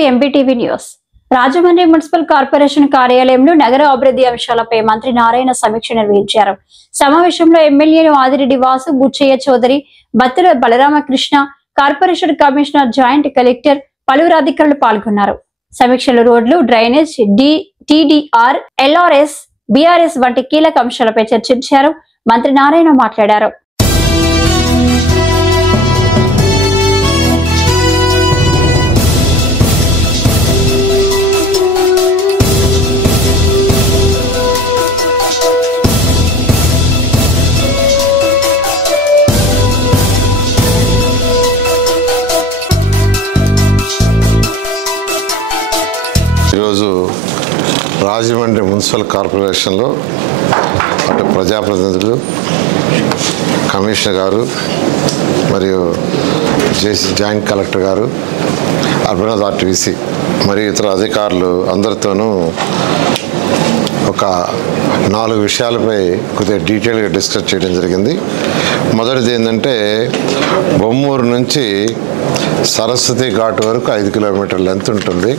Welcome to MBTV news. Rajahmundry municipal corporation కార్యాలయంలో నగర అభివృద్ధి అంశాలపై మంత్రి నారాయణ సమీక్ష నిర్వహించారు. సమావేశంలో ఎమ్మెల్యేలు Adireddy Vasu, Buchaiah Chowdary, Battula Balaramakrishna, corporation commissioner, joint collector, పలువురు అధికారులు పాల్గొన్నారు. సమీక్షలో రోడ్లు, డ్రైనేజ్, టీడీఆర్, ఎల్ఆర్ఎస్, బీఆర్ఎస్ వంటి కీలక అంశాలపై చర్చించారు. మంత్రి నారాయణ మాట్లాడారు. ఈరోజు రాజమండ్రి మున్సిపల్ కార్పొరేషన్లో అటు ప్రజాప్రతినిధులు, కమిషనర్ గారు మరియు జాయింట్ కలెక్టర్ గారు, అర్బన్ ఆర్టీసీ మరియు ఇతర అధికారులు అందరితోనూ ఒక 4 విషయాలపై కొద్దిగా డీటెయిల్గా డిస్కస్ చేయడం జరిగింది. మొదటిది ఏంటంటే, బొమ్మూరు నుంచి సరస్వతి ఘాట్ వరకు 5 కిలోమీటర్ల లెంత్ ఉంటుంది.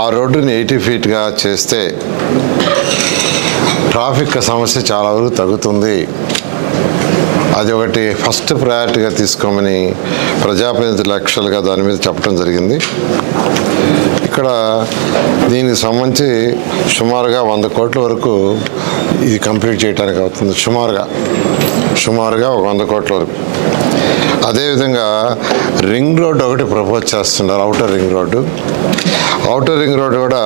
ఆ రోడ్డుని 80 ఫీట్గా చేస్తే ట్రాఫిక్ సమస్య చాలా వరకు తగ్గుతుంది. అది ఒకటి ఫస్ట్ ప్రయారిటీగా తీసుకోమని ప్రజాప్రతినిధులు యాక్చువల్గా దాని మీద చెప్పడం జరిగింది. ఇక్కడ దీనికి సంబంధించి సుమారుగా 100 కోట్ల వరకు ఇది కంప్లీట్ చేయడానికి అవుతుంది. సుమారుగా ఒక 100 కోట్ల వరకు. అదేవిధంగా రింగ్ రోడ్డు ఒకటి ప్రపోజ్ చేస్తున్నారు, ఔటర్ రింగ్ రోడ్డు కూడా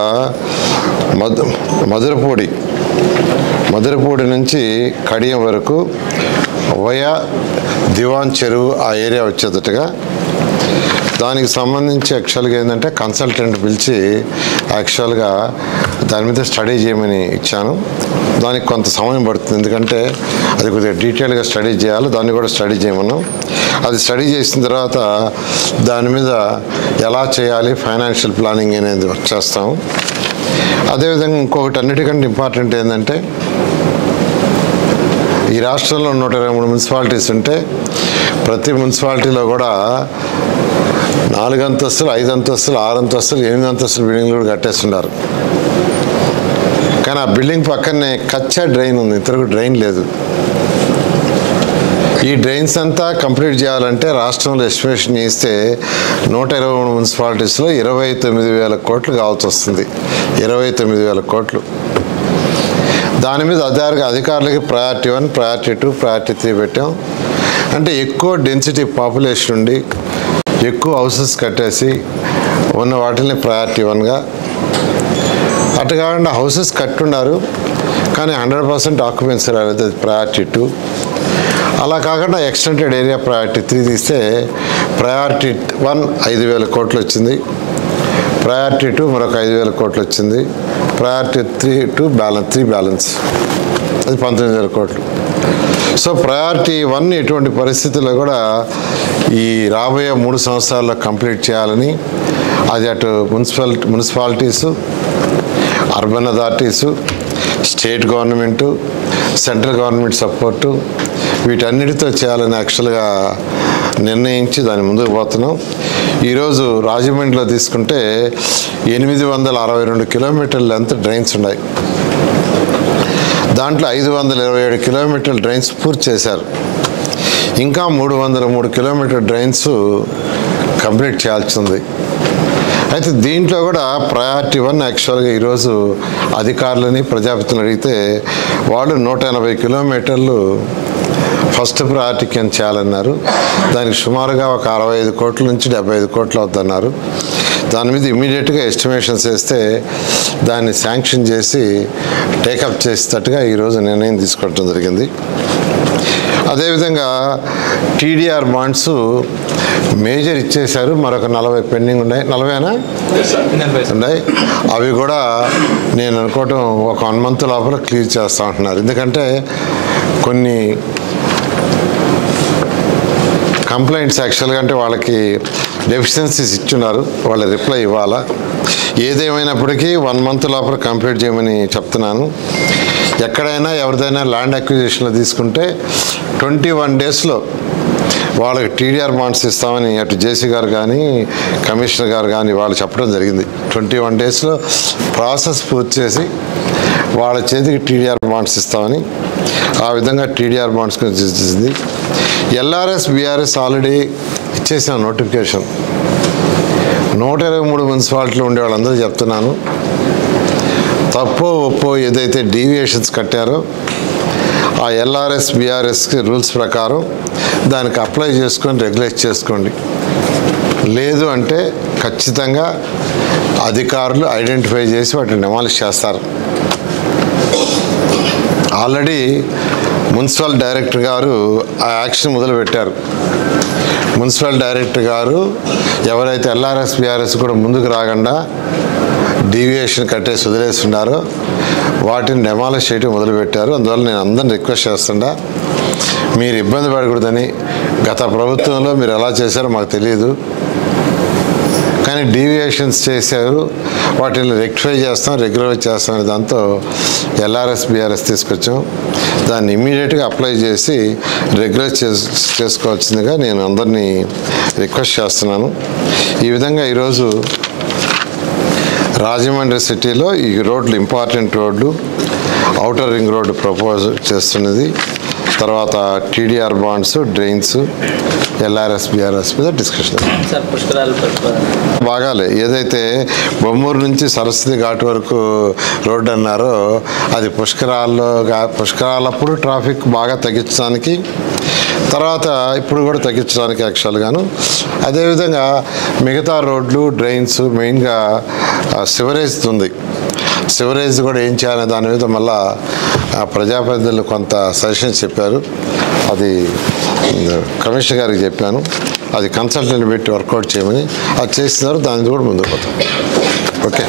మధురపూడి నుంచి కడియం వరకు వయా దివాన్ చెరువు ఆ ఏరియా వచ్చేటట్టుగా. దానికి సంబంధించి యాక్చువల్గా ఏంటంటే కన్సల్టెంట్ పిలిచి యాక్చువల్గా దాని మీద స్టడీ చేయమని ఇచ్చాను. దానికి కొంత సమయం పడుతుంది, ఎందుకంటే అది కొద్దిగా డీటెయిల్గా స్టడీ చేయాలి. దాన్ని కూడా స్టడీ చేయమన్నాం. అది స్టడీ చేసిన తర్వాత దాని మీద ఎలా చేయాలి, ఫైనాన్షియల్ ప్లానింగ్ అనేది చేస్తాము. అదేవిధంగా ఇంకొకటి అన్నిటికంటే ఇంపార్టెంట్ ఏంటంటే, ఈ రాష్ట్రంలో 123 మున్సిపాలిటీస్ ఉంటే ప్రతి మున్సిపాలిటీలో కూడా 4 అంతస్తులు, 5 అంతస్తులు, 6 అంతస్తులు, 8 అంతస్తులు బిల్డింగ్లు కూడా కట్టేస్తున్నారు. కానీ ఆ బిల్డింగ్ పక్కనే కచ్చా డ్రైన్ ఉంది, ఇంతవరకు డ్రైన్ లేదు. ఈ డ్రైన్స్ అంతా కంప్లీట్ చేయాలంటే రాష్ట్రంలో ఎస్టిమేషన్ చేస్తే 123 మున్సిపాలిటీస్లో 29,000 కోట్లు కావాల్సి వస్తుంది. 29,000 కోట్లు. దాని మీద అధికారులకి ప్రయారిటీ 1, ప్రయారిటీ 2, ప్రయారిటీ 3 పెట్టాం. అంటే ఎక్కువ డెన్సిటీ పాపులేషన్ ఉండి ఎక్కువ హౌసెస్ కట్టేసి ఉన్న వాటిని ప్రయారిటీ 1గా, అటు కాకుండా హౌసెస్ కట్టున్నారు కానీ 100% ఆక్యుపెన్సీ రాలేదు, అది ప్రయారిటీ 2. అలా కాకుండా ఎక్స్టెండెడ్ ఏరియా ప్రయారిటీ 3 తీస్తే ప్రయారిటీ 1 5,000 కోట్లు వచ్చింది, ప్రయారిటీ 2 మరొక 5,000 కోట్లు వచ్చింది, ప్రయారిటీ 3 బ్యాలెన్స్ అది 19,000 కోట్లు. సో ప్రయారిటీ 1 ఎటువంటి పరిస్థితుల్లో కూడా ఈ రాబోయే 3 సంవత్సరాల్లో కంప్లీట్ చేయాలని, అది అటు municipalities, urban authorities, state government, central government support, వీటన్నిటితో చేయాలని యాక్చువల్గా నిర్ణయించి దాని ముందుకు పోతున్నాం. ఈరోజు రాజమండ్రిలో తీసుకుంటే 862 కిలోమీటర్ల లెంత్ డ్రైన్స్ ఉన్నాయి. దాంట్లో 527 కిలోమీటర్ల డ్రైన్స్ పూర్తి చేశారు. ఇంకా 303 కిలోమీటర్ డ్రైన్స్ కంప్లీట్ చేయాల్సి ఉంది. అయితే దీంట్లో కూడా ప్రయారిటీ 1 యాక్చువల్గా ఈరోజు అధికారులని, ప్రజాప్రతినిధులు అడిగితే వాళ్ళు 180 కిలోమీటర్లు ఫస్ట్ ప్రయారిటీ కింద చేయాలన్నారు. దానికి సుమారుగా ఒక 65 కోట్ల నుంచి 75 కోట్లు అవుతున్నారు. దాని మీద ఇమీడియట్గా ఎస్టిమేషన్స్ వేస్తే దాన్ని శాంక్షన్ చేసి టేకప్ చేసేటట్టుగా ఈరోజు నిర్ణయం తీసుకోవడం జరిగింది. అదేవిధంగా టీడీఆర్ బాండ్స్ మేజర్ ఇచ్చేశారు, మరొక 40 పెండింగ్ ఉన్నాయి. 40 ఉన్నాయి. అవి కూడా నేను అనుకోవటం ఒక 1 మంత్ లోపల క్లియర్ చేస్తూ ఉంటున్నారు. ఎందుకంటే కొన్ని కంప్లైంట్స్ యాక్చువల్గా అంటే వాళ్ళకి డెఫిషియన్సీస్ ఇచ్చున్నారు, వాళ్ళ రిప్లై ఇవ్వాలా. ఏదేమైనప్పటికీ 1 మంత్ లోపల కంప్లీట్ చేయమని చెప్తున్నాను. ఎక్కడైనా ఎవరిదైనా ల్యాండ్ అక్విజిషన్లో తీసుకుంటే 21 డేస్లో వాళ్ళకి టీడీఆర్ బాండ్స్ ఇస్తామని అటు జేసీ గారు కానీ కమిషనర్ గారు కానీ వాళ్ళు చెప్పడం జరిగింది. 21 డేస్లో ప్రాసెస్ పూర్తి చేసి వాళ్ళ చేతికి టీడీఆర్ బాండ్స్ ఇస్తామని ఆ విధంగా టీడీఆర్ బాండ్స్ ఇచ్చింది. ఎల్ఆర్ఎస్ బీఆర్ఎస్ ఆల్రెడీ ఇచ్చేసిన నోటిఫికేషన్ 123 మున్సిపాలిటీలో ఉండే వాళ్ళందరూ చెప్తున్నాను, తప్పో ఒప్పో ఏదైతే డీవియేషన్స్ కట్టారో ఆ ఎల్ఆర్ఎస్ బీఆర్ఎస్కి రూల్స్ ప్రకారం దానికి అప్లై చేసుకొని రెగ్యులేట్ చేసుకోండి. లేదు అంటే ఖచ్చితంగా అధికారులు ఐడెంటిఫై చేసి వాటిని డెమాలిష్ చేస్తారు. ఆల్రెడీ మున్సిపల్ డైరెక్టర్ గారు ఆ యాక్షన్ మొదలుపెట్టారు. మున్సిపల్ డైరెక్టర్ గారు ఎవరైతే ఎల్ఆర్ఎస్ బీఆర్ఎస్ కూడా ముందుకు రాకుండా డీవియేషన్ కట్టేసి వదిలేస్తున్నారో వాటిని డెమాలిష్ చేయడం మొదలుపెట్టారు. అందువల్ల నేను అందరిని రిక్వెస్ట్ చేస్తుండా, మీరు ఇబ్బంది పడకూడదని. గత ప్రభుత్వంలో మీరు ఎలా చేశారో మాకు తెలియదు, కానీ డీవియేషన్స్ చేశారు, వాటిని రెక్టిఫై చేస్తాం, రెగ్యులర్ చేస్తాం అనే దాంతో ఎల్ఆర్ఎస్ బీఆర్ఎస్ తీసుకొచ్చాం. దాన్ని ఇమ్మీడియట్గా అప్లై చేసి రెగ్యులర్ చేసుకోవాల్సిందిగా నేను అందరినీ రిక్వెస్ట్ చేస్తున్నాను. ఈ విధంగా ఈరోజు రాజమండ్రి సిటీలో ఈ రోడ్లు ఇంపార్టెంట్ రోడ్లు, ఔటర్ రింగ్ రోడ్డు ప్రపోజ్ చేస్తున్నది, తర్వాత TDR bonds, drains, LRS BRS మీద డిస్కషన్. బాగాలే ఏదైతే బొమ్మూరు నుంచి సరస్వతి ఘాట్ వరకు రోడ్డు అన్నారో అది పుష్కరాలప్పుడు ట్రాఫిక్ బాగా తగ్గించడానికి, తర్వాత ఇప్పుడు కూడా తగ్గించడానికి యాక్చువల్గాను. అదేవిధంగా మిగతా రోడ్లు, డ్రైన్స్, మెయిన్గా సివరేజ్ ఉంది. సివరేజ్ కూడా ఏం చేయాలనే దాని మీద మళ్ళా ప్రజాప్రతినిధులు కొంత సజెషన్స్ చెప్పారు. అది కమిషనర్ గారికి చెప్పాను, అది కన్సల్టెంట్ పెట్టి వర్కౌట్ చేయమని. అది చేస్తున్నారు, దాని కూడా ముందుకు పోతాం. ఓకే.